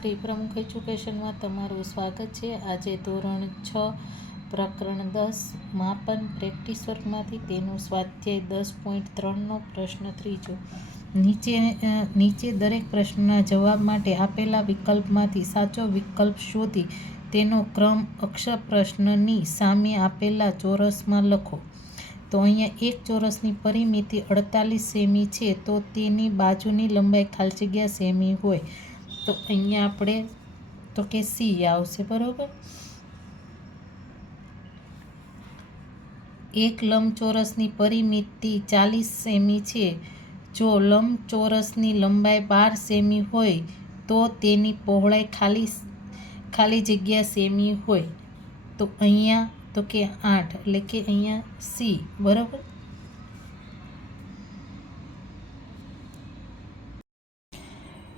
શ્રી પ્રમુખ એજ્યુકેશનમાં તમારું સ્વાગત છે। આજે ધોરણ 6 પ્રકરણ 10 માપન પ્રેક્ટિસ વર્કમાંથી તેનું સ્વાધ્યાય 10.3નો પ્રશ્ન ત્રીજો। નીચે દરેક પ્રશ્નના જવાબ માટે આપેલા વિકલ્પમાંથી સાચો વિકલ્પ શોધી તેનો ક્રમ અક્ષર પ્રશ્નની સામે આપેલા ચોરસમાં લખો। તો અહીંયા એક ચોરસની પરિમિતિ 48 સેમી છે, તો તેની બાજુની લંબાઈ ખાલી જગ્યા સેમી હોય તો અહીંયા આપણે તો કે સી આવશે, બરોબર। એક લંબચોરસની પરિમિતિ 40 સેમી છે, જો લંબચોરસની લંબાઈ 12 સેમી હોય તો તેની પહોળાઈ ખાલી જગ્યા સેમી હોય તો અહીંયા તો કે 8, એટલે કે અહીંયા સી, બરોબર।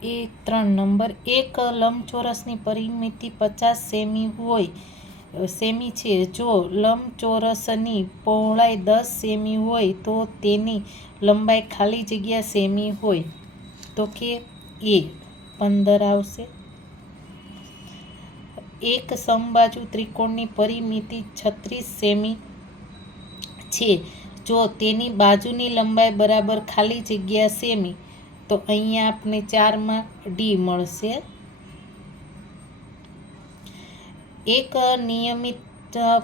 એ 3 નંબર, એક લંબચોરસની પરિમિતિ 50 સેમી છે, જો લંબચોરસની પહોળાઈ 10 સેમી હોય તો તેની લંબાઈ ખાલી જગ્યા સેમી હોય તો કે એ 15 આવશે। એક સમબાજુ ત્રિકોણની પરિમિતિ 36 સેમી છે, જો તેની બાજુની લંબાઈ બરાબર ખાલી જગ્યા સેમી તો અહીંયા આપણે 4માં ડી મળશે। એક નિયમિત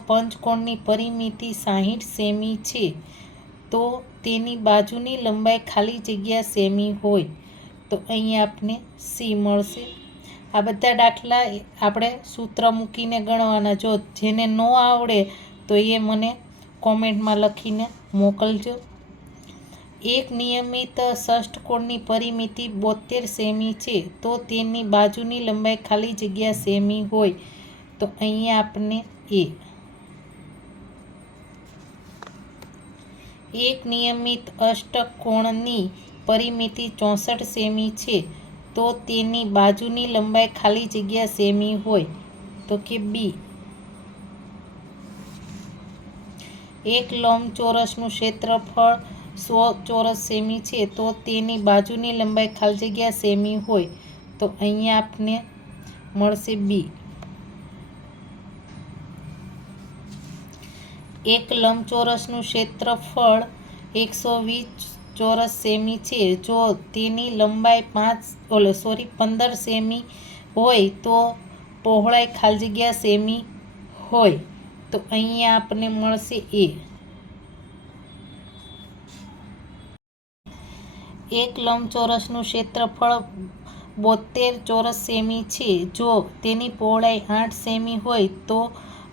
પંચકોણની પરિમિતિ 60 સેમી છે, તો તેની બાજુની લંબાઈ ખાલી જગ્યા સેમી હોય તો અહીંયા આપણે સી મળશે। આ બધા દાખલા આપણે સૂત્ર મૂકીને ગણવાના। જો જેને ન આવડે તો એ મને કોમેન્ટમાં લખીને મોકલજો। એક નિયમિત ષષ્ઠકોણની પરિમિતિ 72 સેમી છે, તો તેની બાજુની લંબાઈ ખાલી જગ્યા સેમી હોય તો અહીંયા આપણે એ। એક નિયમિત અષ્ટકોણની પરિમિતિ 64 સેમી છે, તો તેની બાજુની લંબાઈ ખાલી જગ્યા સેમી હોય તો કે બી। એક લંબચોરસનું ક્ષેત્રફળ 100 ચોરસ સેમી છે, તો તેની બાજુની લંબાઈ ખાલી જગ્યા સેમી હોય તો અહીંયા આપને મળશે બી। એક લંબચોરસનું ક્ષેત્રફળ 120 ચોરસ સેમી છે, જો તેની લંબાઈ 15 સેમી હોય તો પહોળાઈ ખાલી જગ્યા સેમી હોય તો અહીંયા આપણને મળશે એ। એક લંબચોરસનું ક્ષેત્રફળ 72 ચોરસ સેમી છે, જો તેની પહોળાઈ 8 સેમી હોય તો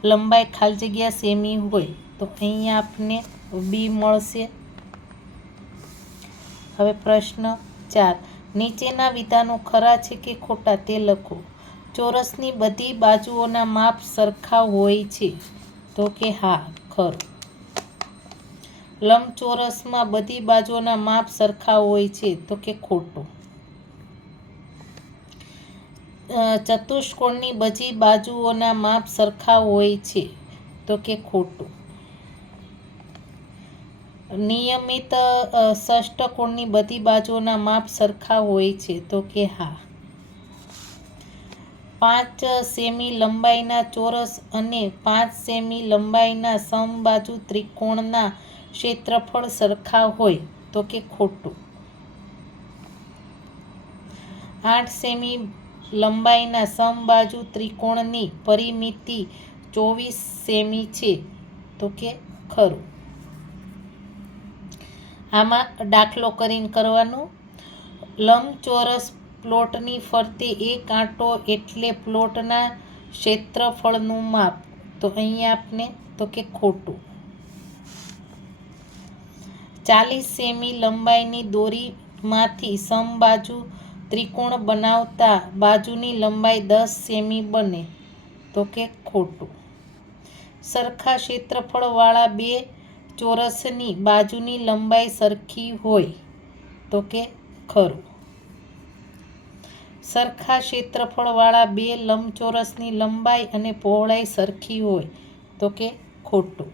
લંબાઈ ખાલી જગ્યા સેમી હોય તો અહીંયા આપણને બી મળશે। હવે પ્રશ્ન 4, નીચેના વિધાનો ખરા છે કે ખોટા તે લખો। ચોરસની બધી બાજુઓના માપ સરખા હોય છે તો કે હા, ખરું। લંબચોરસમાં બધી બાજુઓના માપ સરખા હોય છે તો કે ખોટું। ચતુષ્કોણની બધી બાજુઓના માપ સરખા હોય છે તો કે ખોટું। નિયમિત ષષ્ઠકોણની બધી બાજુઓના માપ સરખા હોય છે તો કે હા। 5 સેમી લંબાઈના ચોરસ અને 5 સેમી લંબાઈના સમબાજુ ત્રિકોણના ક્ષેત્રફળ સરખા હોય તો કે ખોટું। 8 સેમી લંબાઈના સમબાજુ ત્રિકોણની પરિમિતિ 24 સેમી છે તો કે ખરું। આમાં દાખલો કરીને કરવાનું। લંબચોરસ પ્લોટની ફરતે એક કાંટો એટલે પ્લોટના ક્ષેત્રફળનું માપ તો અહીંયા આપણે તો કે ખોટું। 40 સેમી લંબાઈની દોરીમાંથી સમબાજુ ત્રિકોણ બનાવતા બાજુની લંબાઈ 10 સેમી બને તો કે ખોટું। સરખા ક્ષેત્રફળવાળા બે ચોરસની બાજુની લંબાઈ સરખી હોય તો કે ખરું। સરખા ક્ષેત્રફળવાળા બે લંબચોરસની લંબાઈ અને પહોળાઈ સરખી હોય તો કે ખોટું।